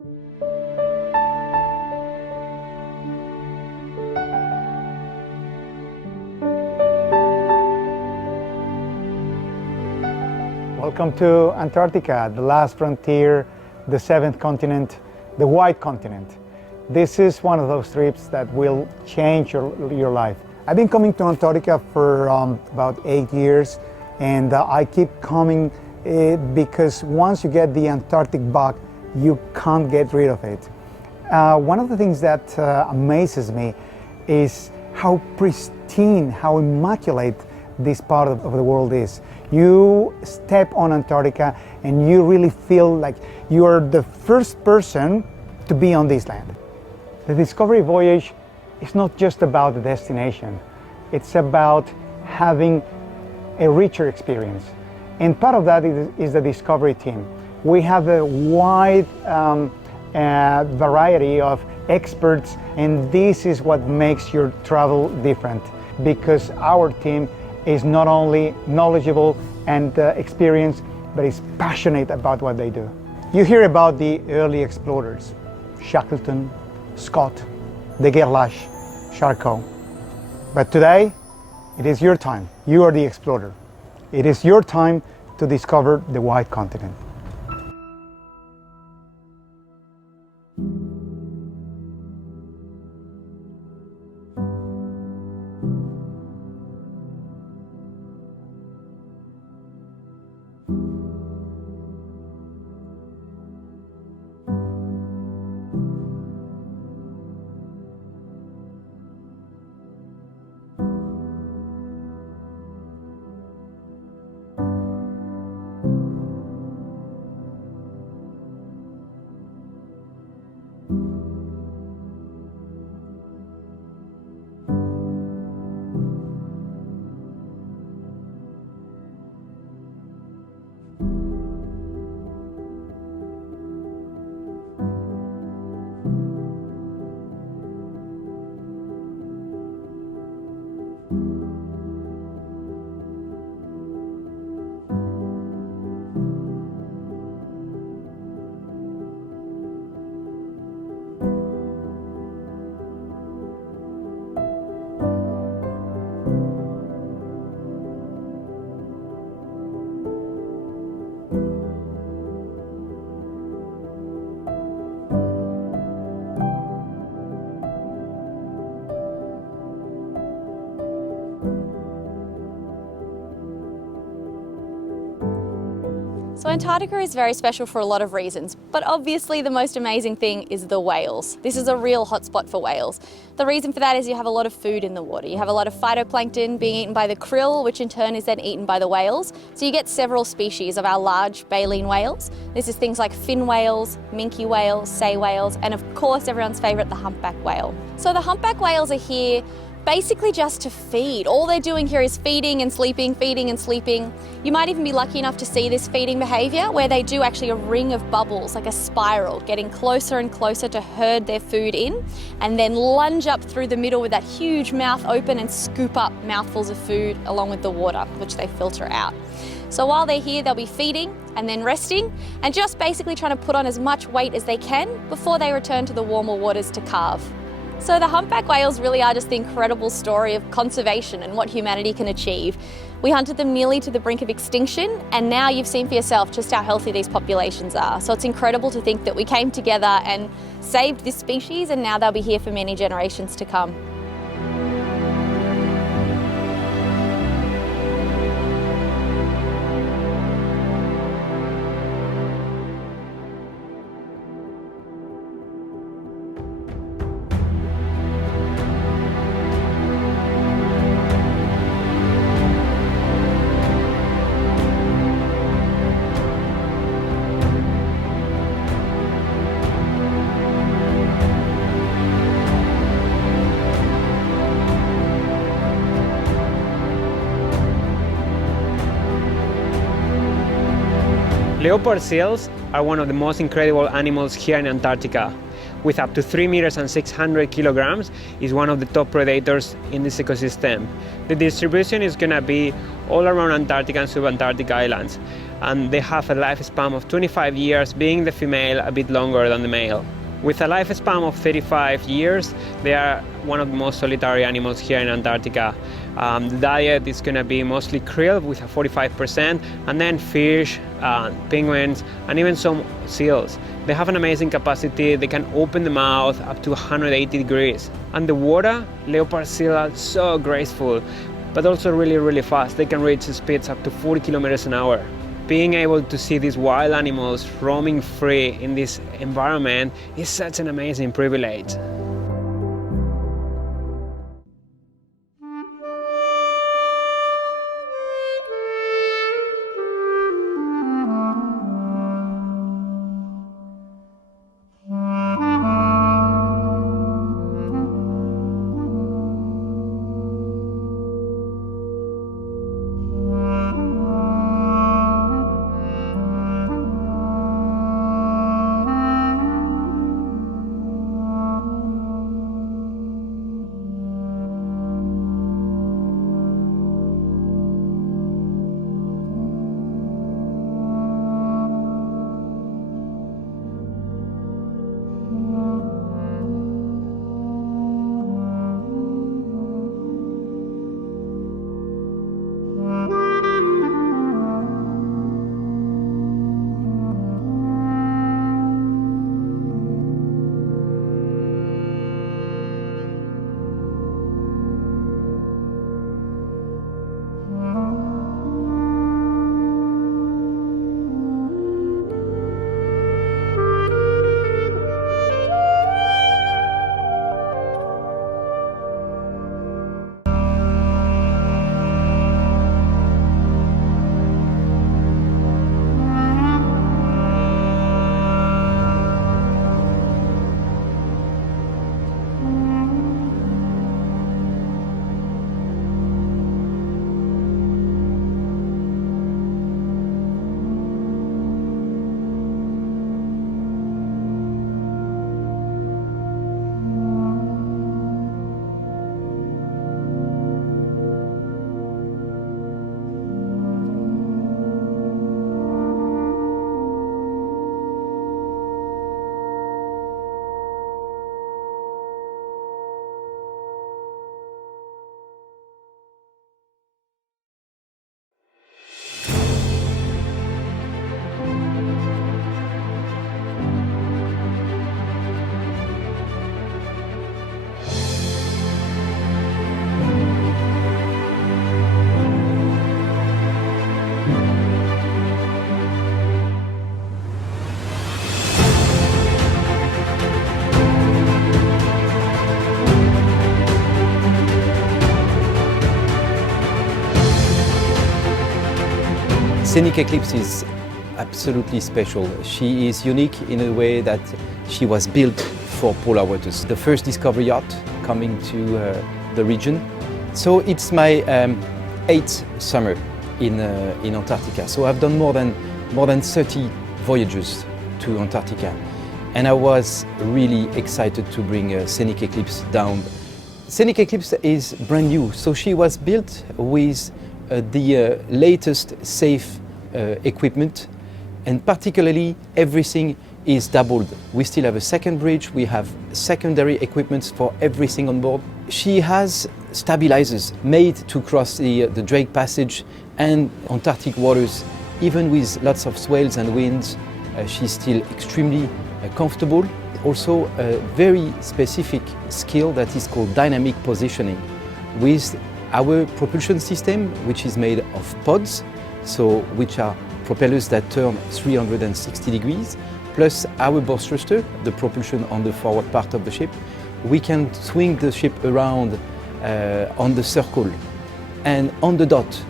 Welcome to Antarctica, the last frontier, the seventh continent, the white continent. This is one of those trips that will change your life. I've been coming to Antarctica for about 8 years, and I keep coming because once you get the Antarctic bug, you can't get rid of it. One of the things that amazes me is how pristine, how immaculate this part of the world is. You step on Antarctica and you really feel like you are the first person to be on this land. The discovery voyage is not just about the destination, it's about having a richer experience. And part of that is the discovery team. We have a wide variety of experts, and this is what makes your travel different, because our team is not only knowledgeable and experienced, but is passionate about what they do. You hear about the early explorers, Shackleton, Scott, de Gerlache, Charcot. But today, it is your time. You are the explorer. It is your time to discover the white continent. So Antarctica is very special for a lot of reasons, but obviously the most amazing thing is the whales. This is a real hotspot for whales. The reason for that is you have a lot of food in the water. You have a lot of phytoplankton being eaten by the krill, which in turn is then eaten by the whales. So you get several species of our large baleen whales. This is things like fin whales, minke whales, sei whales, and of course everyone's favourite, the humpback whale. So the humpback whales are here basically just to feed. All they're doing here is feeding and sleeping, feeding and sleeping. You might even be lucky enough to see this feeding behaviour where they do actually a ring of bubbles, like a spiral, getting closer and closer to herd their food in, and then lunge up through the middle with that huge mouth open and scoop up mouthfuls of food along with the water, which they filter out. So while they're here, they'll be feeding and then resting and just basically trying to put on as much weight as they can before they return to the warmer waters to calve. So the humpback whales really are just the incredible story of conservation and what humanity can achieve. We hunted them nearly to the brink of extinction, and now you've seen for yourself just how healthy these populations are. So it's incredible to think that we came together and saved this species, and now they'll be here for many generations to come. Leopard seals are one of the most incredible animals here in Antarctica. With up to 3 meters and 600 kilograms, is one of the top predators in this ecosystem. The distribution is going to be all around Antarctica and subantarctic islands. and they have a lifespan of 25 years, being the female a bit longer than the male. With a lifespan of 35 years, they are one of the most solitary animals here in Antarctica. The diet is going to be mostly krill with a 45%, and then fish, penguins, and even some seals. They have an amazing capacity. They can open the mouth up to 180 degrees. And the water, leopard seal are so graceful, but also really, really fast. They can reach speeds up to 40 kilometers an hour. Being able to see these wild animals roaming free in this environment is such an amazing privilege. Scenic Eclipse is absolutely special. She is unique in a way that she was built for polar waters. The first discovery yacht coming to the region. So it's my 8th summer in Antarctica. So I've done more than 30 voyages to Antarctica. And I was really excited to bring Scenic Eclipse down. Scenic Eclipse is brand new, so she was built with the latest safe equipment, and particularly everything is doubled. We still have a second bridge, we have secondary equipment for everything on board. She has stabilizers made to cross the Drake Passage and Antarctic waters. Even with lots of swells and winds, she's still extremely comfortable. Also a very specific skill that is called dynamic positioning with our propulsion system, which is made of pods, so which are propellers that turn 360 degrees, plus our bow thruster, the propulsion on the forward part of the ship. We can swing the ship around on the circle and on the dot.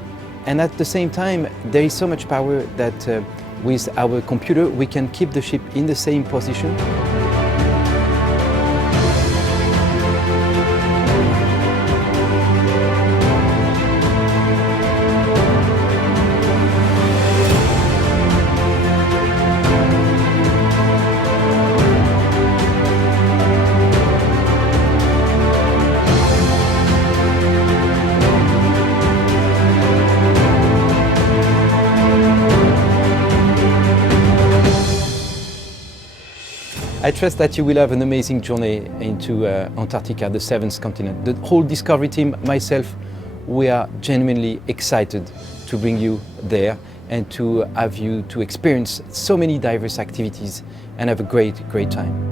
And at the same time, there is so much power that with our computer, we can keep the ship in the same position. I trust that you will have an amazing journey into Antarctica, the seventh continent. The whole Discovery team, myself, we are genuinely excited to bring you there and to have you to experience so many diverse activities and have a great time.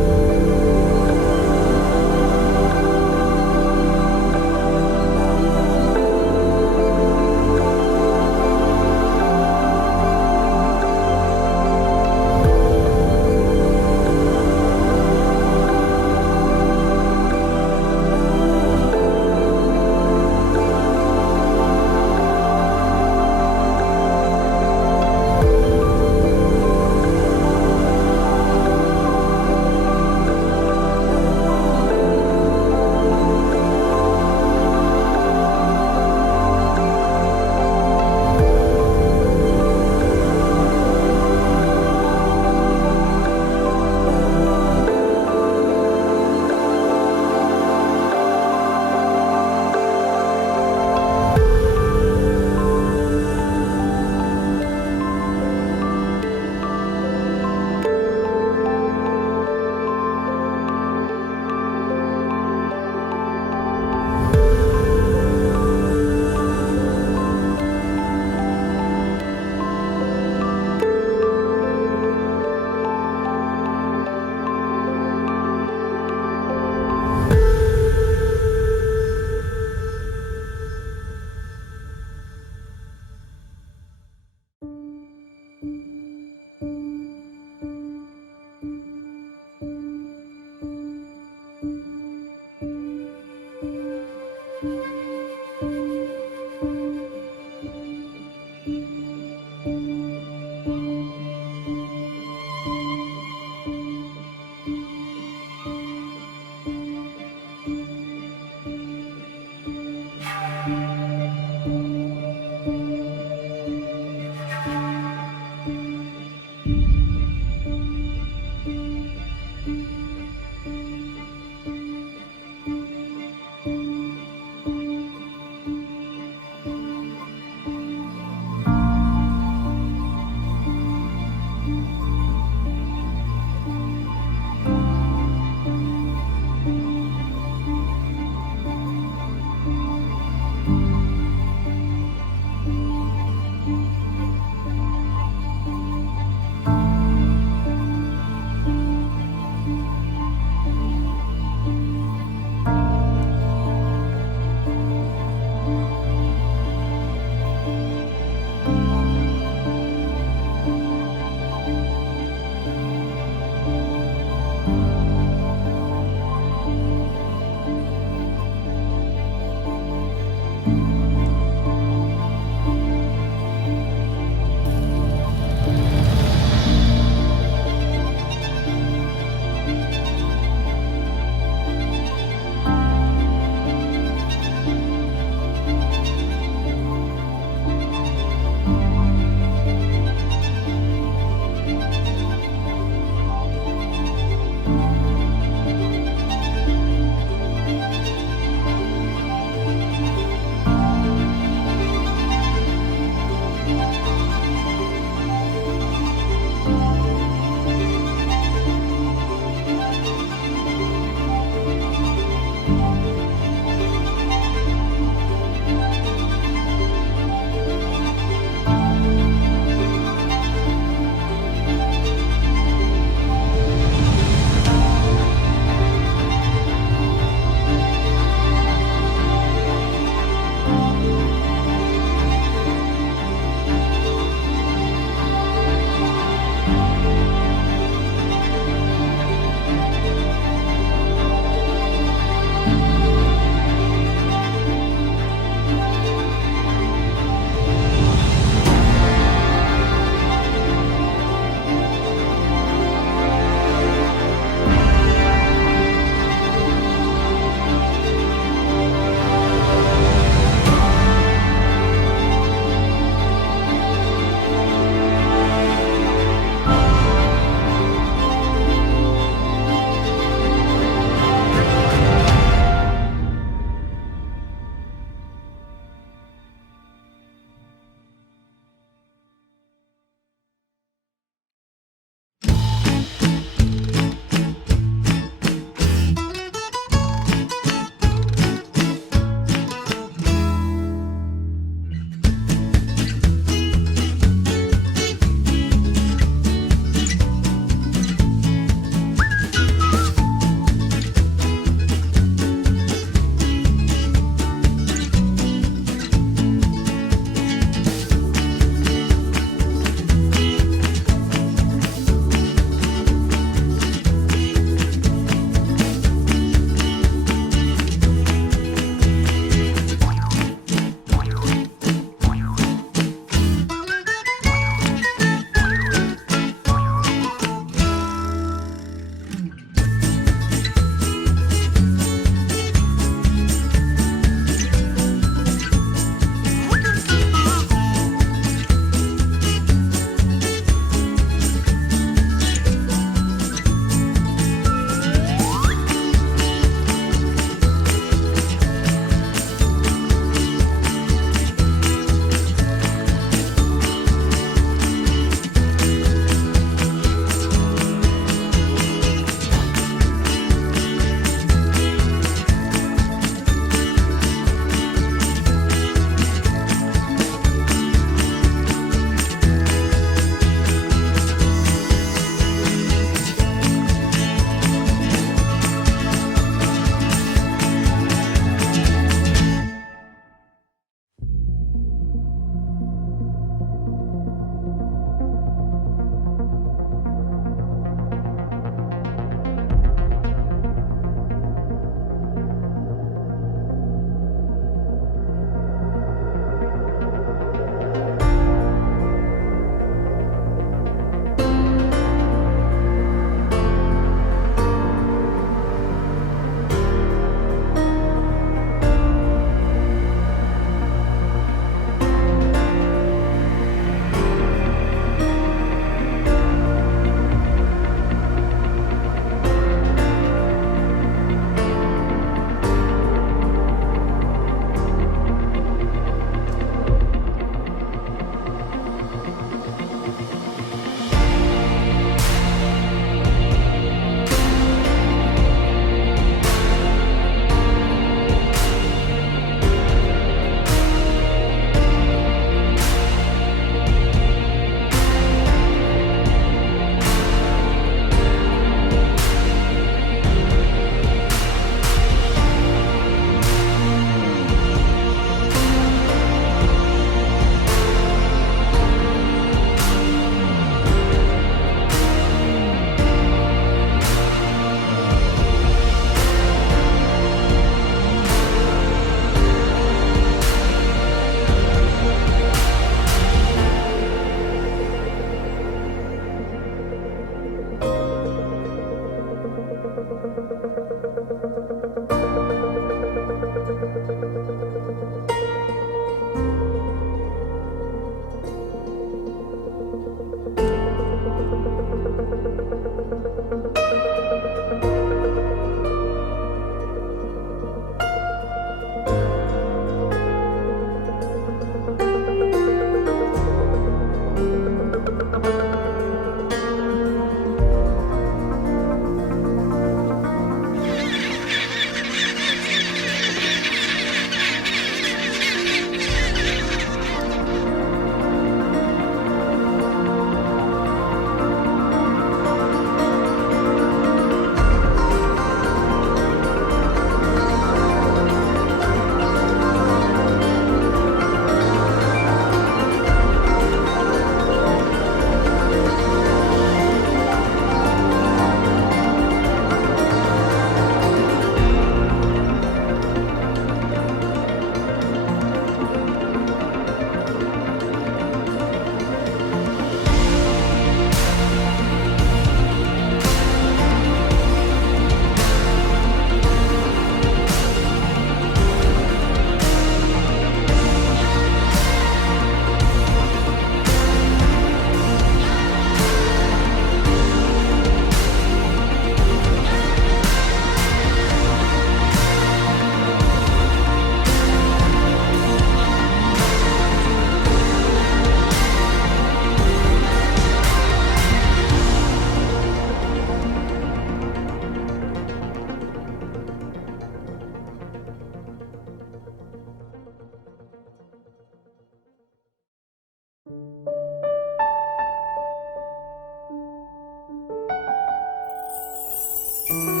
Bye.